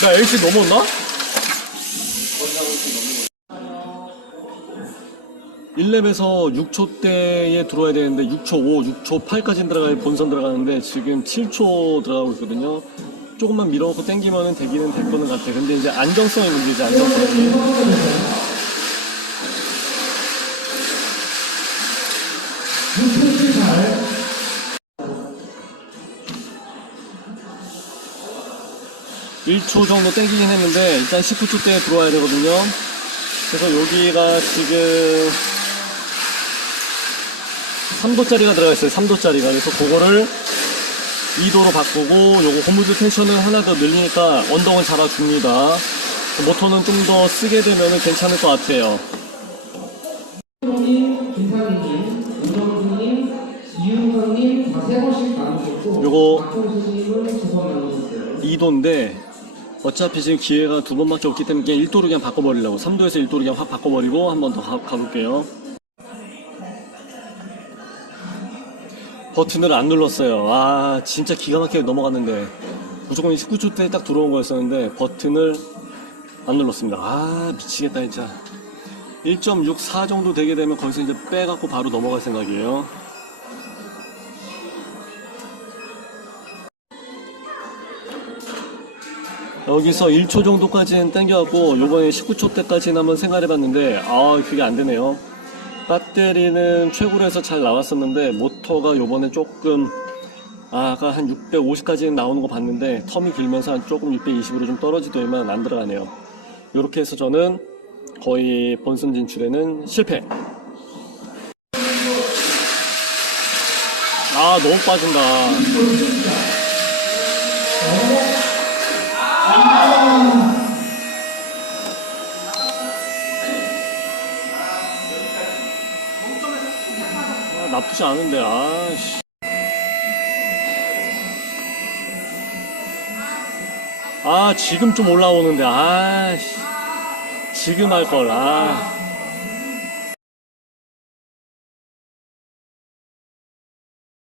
나 LC 넘었나? 1렙에서 6초 대에 들어와야 되는데 6초 5, 6초 8까지 들어가야 본선 들어가는데 지금 7초 들어가고 있거든요. 조금만 밀어놓고 땡기면은 되기는 될 거는 같아. 근데 이제 안정성이 문제지, 안정성이. 일초 정도 땡기긴 했는데 일단 19초 때 들어와야 되거든요. 그래서 여기가 지금 3도짜리가 들어가 있어요. 3도짜리가. 그래서 그거를 2도로 바꾸고 요거 고무줄 텐션을 하나 더 늘리니까 언덕은 잡아줍니다. 모터는 좀 더 쓰게 되면 괜찮을 것 같아요. 요거 박홍수님은 두번 나누셨어요. 2도인데 어차피 지금 기회가 두 번밖에 없기 때문에 그냥 1도로 그냥 바꿔버리려고 3도에서 1도로 그냥 확 바꿔버리고 한 번 더 가볼게요 버튼을 안 눌렀어요. 아 진짜 기가 막히게 넘어갔는데. 무조건 19초 때 딱 들어온 거였었는데 버튼을 안 눌렀습니다. 아 미치겠다 진짜. 1.64 정도 되게 되면 거기서 이제 빼갖고 바로 넘어갈 생각이에요. 여기서 1초 정도까지는 당겨갖고 요번에 19초 때까지는 한번 생각해봤는데 아 그게 안 되네요 배터리는 최고로 해서 잘 나왔었는데 모터가 요번에 조금 아, 아까 한 650까지는 나오는 거 봤는데 텀이 길면서 한 조금 620으로 좀 떨어지더니만 안 들어가네요. 이렇게 해서 저는 거의 본선 진출에는 실패. 아 너무 빠진다. 아, 나쁘지 않은데, 아씨. 아, 지금 좀 올라오는데, 아씨. 지금 할 걸, 아.